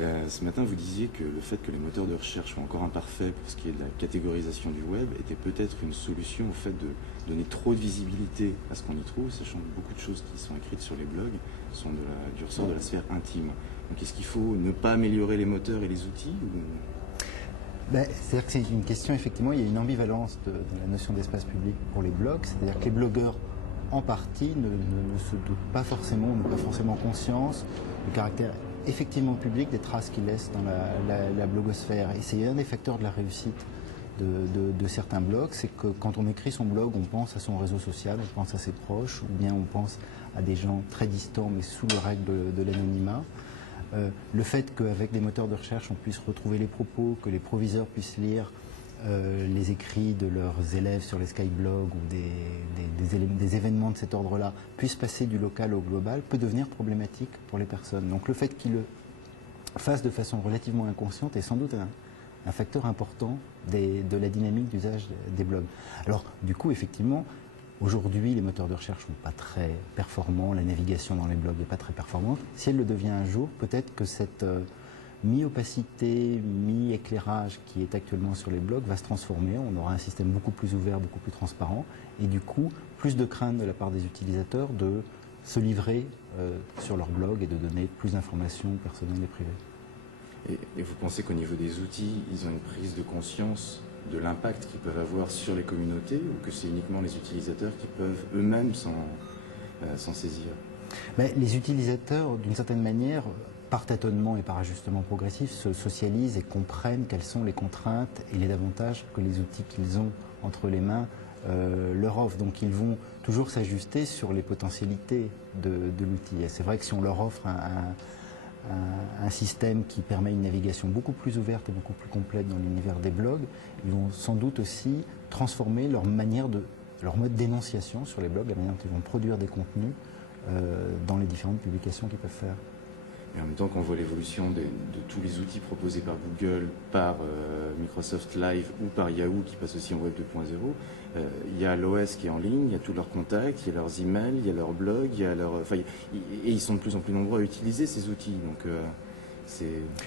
Ce matin, vous disiez que le fait que les moteurs de recherche soient encore imparfaits pour ce qui est de la catégorisation du web était peut-être une solution au fait de donner trop de visibilité à ce qu'on y trouve, sachant que beaucoup de choses qui sont écrites sur les blogs sont du ressort de la sphère intime. Donc est-ce qu'il faut ne pas améliorer les moteurs et les outils C'est-à-dire que c'est une question, effectivement, il y a une ambivalence de la notion d'espace public pour les blogs, c'est-à-dire que les blogueurs, en partie, ne se doutent pas forcément, n'ont pas forcément conscience du caractère effectivement public des traces qu'ils laissent dans la blogosphère. Et c'est un des facteurs de la réussite de certains blogs, c'est que quand on écrit son blog, on pense à son réseau social, on pense à ses proches, ou bien on pense à des gens très distants, mais sous le règle de l'anonymat. Le fait qu'avec des moteurs de recherche, on puisse retrouver les propos, que les proviseurs puissent lire les écrits de leurs élèves sur les skyblogs ou des événements de cet ordre-là, puissent passer du local au global, peut devenir problématique pour les personnes. Donc le fait qu'ils le fassent de façon relativement inconsciente est sans doute un facteur important de la dynamique d'usage des blogs. Alors du coup, effectivement, aujourd'hui, les moteurs de recherche ne sont pas très performants, la navigation dans les blogs n'est pas très performante. Si elle le devient un jour, peut-être que cette mi-opacité, mi-éclairage qui est actuellement sur les blogs va se transformer. On aura un système beaucoup plus ouvert, beaucoup plus transparent, et du coup, plus de crainte de la part des utilisateurs de se livrer sur leur blog et de donner plus d'informations personnelles et privées. Et vous pensez qu'au niveau des outils, ils ont une prise de conscience de l'impact qu'ils peuvent avoir sur les communautés, ou que c'est uniquement les utilisateurs qui peuvent eux-mêmes s'en saisir? Les utilisateurs, d'une certaine manière, par tâtonnement et par ajustement progressif, se socialisent et comprennent quelles sont les contraintes et les avantages que les outils qu'ils ont entre les mains leur offrent. Donc ils vont toujours s'ajuster sur les potentialités de l'outil. Et c'est vrai que si on leur offre un système qui permet une navigation beaucoup plus ouverte et beaucoup plus complète dans l'univers des blogs, ils vont sans doute aussi transformer leur mode d'énonciation sur les blogs, la manière dont ils vont produire des contenus dans les différentes publications qu'ils peuvent faire. Et en même temps qu'on voit l'évolution de tous les outils proposés par Google, par Microsoft Live ou par Yahoo qui passe aussi en Web 2.0, il y a l'OS qui est en ligne, il y a tous leurs contacts, il y a leurs emails, il y a leurs blogs, et ils sont de plus en plus nombreux à utiliser ces outils. Donc,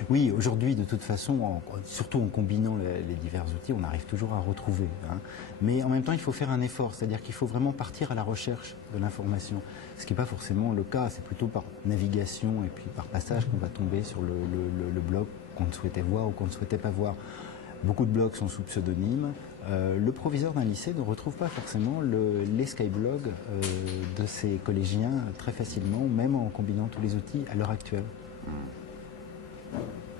oui, aujourd'hui, de toute façon, surtout en combinant les divers outils, on arrive toujours à retrouver. Mais en même temps, il faut faire un effort, c'est-à-dire qu'il faut vraiment partir à la recherche de l'information. Ce qui n'est pas forcément le cas, c'est plutôt par navigation et puis par passage qu'on va tomber sur le blog qu'on ne souhaitait voir ou qu'on ne souhaitait pas voir. Beaucoup de blogs sont sous pseudonyme. Le proviseur d'un lycée ne retrouve pas forcément les skyblogs de ses collégiens très facilement, même en combinant tous les outils à l'heure actuelle.